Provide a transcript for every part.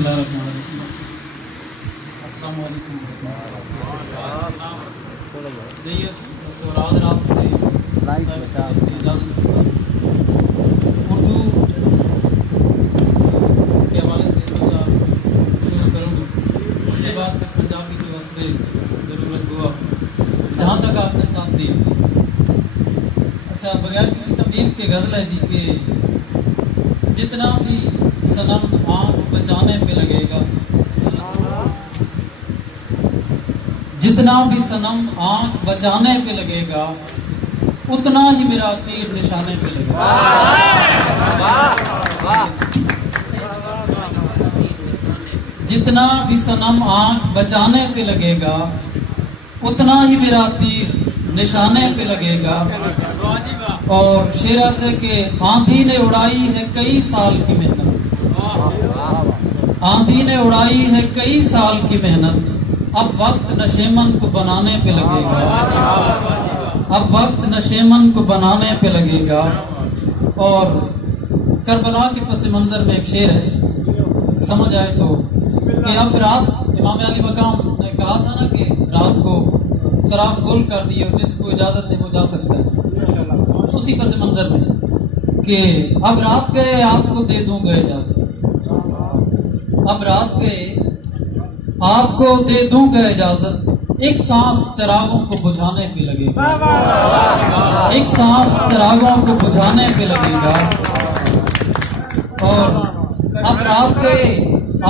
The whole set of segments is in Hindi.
बिस्मिल्लाहिर्रहमानिर्रहीम। अस्सलाम वालेकुम। रात से उर्दू के हवाले से शुरू करूँगा, उसके बाद फिर पंजाबी की वस्फ़े ज़रूरत हुआ जहाँ तक आपने साथ दी। अच्छा, बगैर किसी तमहीद के गज़ल है जी के जितना भी सनम आँख बचाने पे लगेगा, जितना भी सनम आँख बचाने पे लगेगा, उतना ही मेरा तीर निशाने पे लगेगा। जितना भी सनम आँख बचाने पे लगेगा, उतना ही मेरा तीर निशाने पे लगेगा। और शेर है कि आंधी ने उड़ाई है कई साल की मेहनत, आंधी ने उड़ाई है कई साल की मेहनत, अब वक्त नशेमन को बनाने पे लगेगा, अब वक्त नशेमन को बनाने पे लगेगा। और करबला के पस मंजर में एक शेर है, समझ आए तो, कि अब रात, इमाम अली मकाम ने कहा था ना कि रात को चराग गोल कर दिए और जिसको इजाजत है वो जा सकता है, उसी पस मंजर में कि अब रात गए आपको दे दूं गए इजाजत, अब रात गए आपको दे दूंगा इजाजत, एक सांस चरागों को बुझाने पे लगेगा, एक सांस चरागों को बुझाने पे लगेगा। और अब रात गए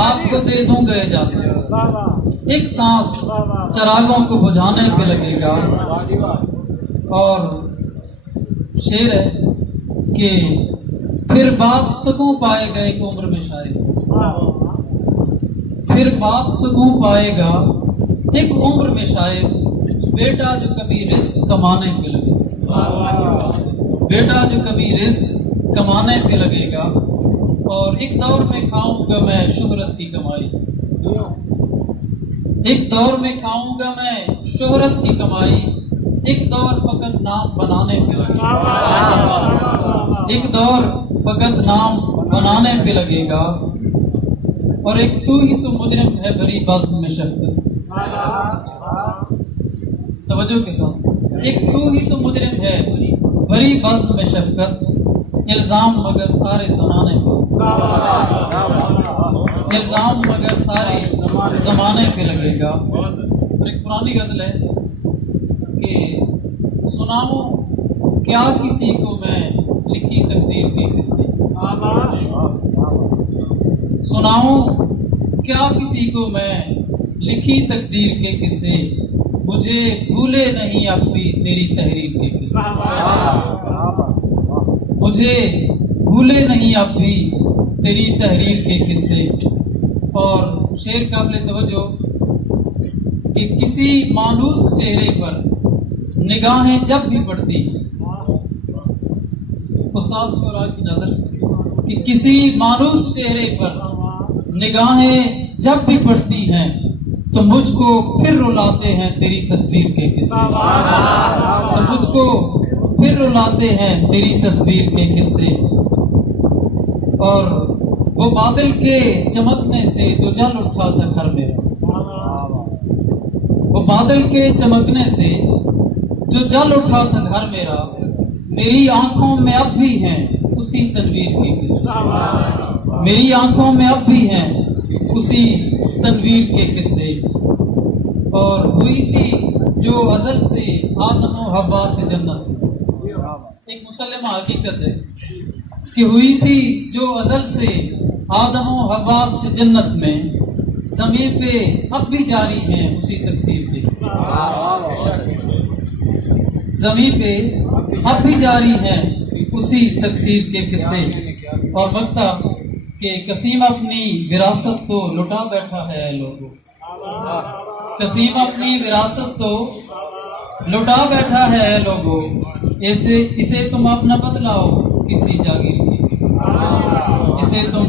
आपको दे दूंगा इजाजत, एक सांस चरागों को बुझाने पे लगेगा। और शेर है कि फिर बाप सुकून पाएगा एक उम्र में शायद, फिर बाप सुकून पाएगा एक उम्र में शायद, बेटा जो कभी रिस्क कमाने पे लगेगा, बेटा जो कभी रिस्क कमाने पे लगेगा। और एक दौर में खाऊंगा मैं शोहरत की कमाई, एक दौर में खाऊंगा मैं शोहरत की कमाई, एक दौर फकत नाम बनाने पे लगेगा, एक दौर फकत नाम बनाने पे लगेगा। और एक तू ही तो मुजरिम है भरी बज़्म में शफ़क़त, तवज्जो के साथ, एक तू ही तो मुजरिम है भरी बज़्म में शफ़क़त, इल्ज़ाम मगर सारे ज़माने पे, इल्ज़ाम मगर सारे ज़माने पे लगेगा। और एक पुरानी गज़ल है कि सुनाऊं क्या किसी को मैं लिखी तकदीर के किस्से, सुनाऊं क्या किसी को मैं लिखी तकदीर के किस्से, मुझे भूले नहीं अब भी तेरी तहरीर के किस्से, मुझे भूले नहीं अब भी तेरी तहरीर के किस्से। और शेर काबिल तवज्जो कि किसी मानूस चेहरे पर निगाहें जब भी पड़ती, उस्ताद शोरा की नजर कि किसी मानूस चेहरे पर निगाहें जब भी पड़ती हैं, तो मुझको फिर रुलाते हैं तेरी तस्वीर के किस्से, तो मुझको फिर रुलाते हैं तेरी तस्वीर के किस्से। और वो बादल के चमकने से जो जल उठा था घर मेरा, वो बादल के चमकने से जो जल उठा था घर मेरा, मेरी आंखों में अब भी हैं उसी तनवीर के किस्से, मेरी आंखों में अब भी हैं उसी तनवीर के किस्से। और हुई थी जो अज़ल से आदम और हव्वा से जन्नत, एक मुसल्लमा हकीकत है कि हुई थी जो अज़ल से आदम और हव्वा से जन्नत में, ज़मीन पे अब भी जारी हैं उसी तकसीर के किस्से, ज़मीन पे अब भी जारी हैं उसी तकसीर के किस्से। और वक्ता कि कसीम अपनी विरासत तो लुटा बैठा है लोगों, कसीम अपनी विरासत तो लुटा बैठा है लोगों, इसे तुम अपना बदलाओ किसी जागीर के किस्से, इसे तुम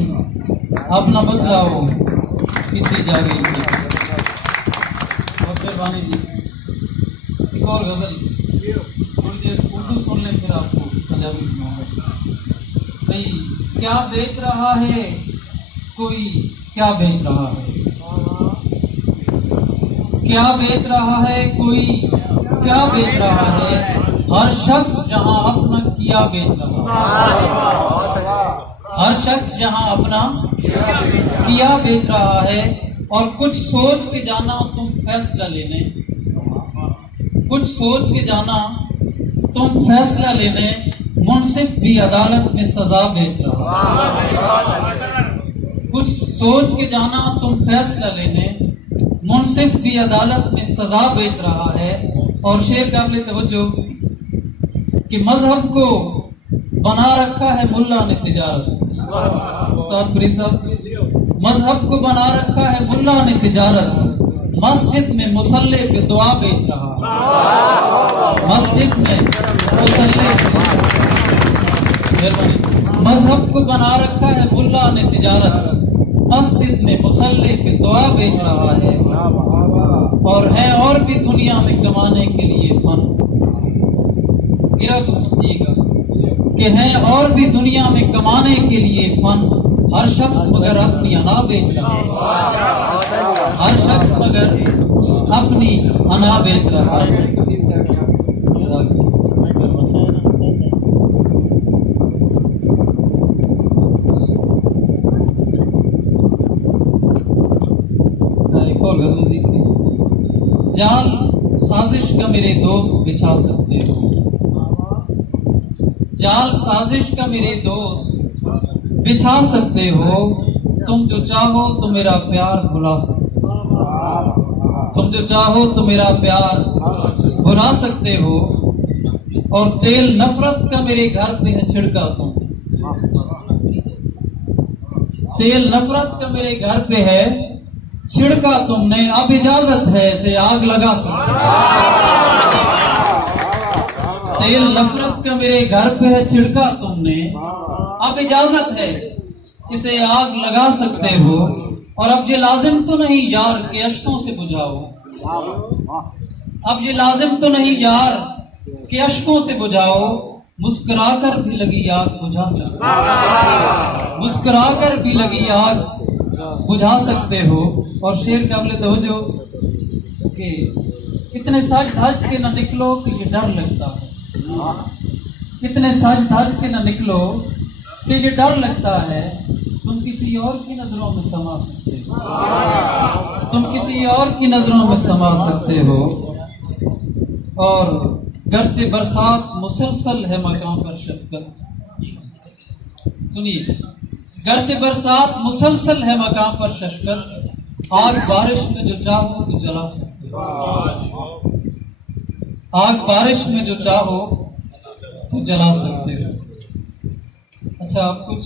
अपना बदलाओ किसी जागीर के किस्से। और फिर वानी जी एक और गजल, थोड़ी देर उर्दू सुन लें फिर आपको पंजाबी सुनाऊंगा। भाई क्या बेच रहा है कोई क्या बेच रहा है? क्या बेच रहा है कोई? क्या बेच रहा है? हर शख्स जहां अपना किया बेच रहा है। हर शख्स जहां अपना किया बेच रहा है। और कुछ सोच के जाना तुम फैसला लेने, कुछ सोच के जाना तुम फैसला लेने, मुंसिफ भी अदालत में सजा बेच रहा है। कुछ सोच के जाना तुम फैसला लेने, मुंसिफ भी अदालत में सजा बेच रहा है। और शेर काबिल तवज्जो कि मजहब को बना रखा है मुल्ला ने तिजारत। मजहब को बना रखा है मुल्ला ने तिजारत, मस्जिद में मुसल्ले पे दुआ बेच रहा है। मस्जिद में मुसल्ले, मजहब को बना रखा है मुल्ला ने तिजारत, मस्जिद में मुसल्ले पे दुआ बेच रहा है। और है और भी दुनिया में कमाने के लिए फन, गिरा तो समझिएगा कि है और भी दुनिया में कमाने के लिए फन। हर शख्स मगर अपनी अना बेच रहा है। हर शख्स मगर अपनी अना बेच रहा है। एक और गजल देखिए। जाल साजिश का मेरे दोस्त बिछा सकते हो, जाल साजिश का मेरे दोस्त बिछा सकते हो। तुम जो चाहो तो मेरा प्यार भुला सकते हो, तुम जो चाहो तो मेरा प्यार भुला सकते हो। और तेल नफरत का मेरे घर पे है छिड़का तुम, तेल नफरत का मेरे घर पे है छिड़का तुमने। अब इजाजत है इसे आग लगा सकते हो। तेल नफरत का मेरे घर पे है छिड़का तुमने, अब इजाजत है इसे आग लगा सकते हो। और अब ये लाजिम तो नहीं यार के अश्कों से बुझाओ, अब ये लाजिम तो नहीं यार के अश्कों से बुझाओ। मुस्कुराकर भी लगी आग बुझा सकते हो, मुस्कुराकर भी लगी आग बुझा सकते हो। और शेर काबिल तवज्जो कि इतने सज धज के न निकलो कि ये डर लगता है, इतने सज धज के न निकलो कि ये डर लगता है। तुम किसी और की नजरों में समा सकते हो, तुम किसी और की नजरों में समा सकते हो। और गर्चे बरसात मुसलसल है मकाम पर शफकत, सुनिए, गर्चे बरसात मुसलसल है मकाम पर शफकत। आग बारिश में जो चाहो तो जला सकते हो, आग बारिश में जो चाहो तो जला सकते हो। अच्छा, अब कुछ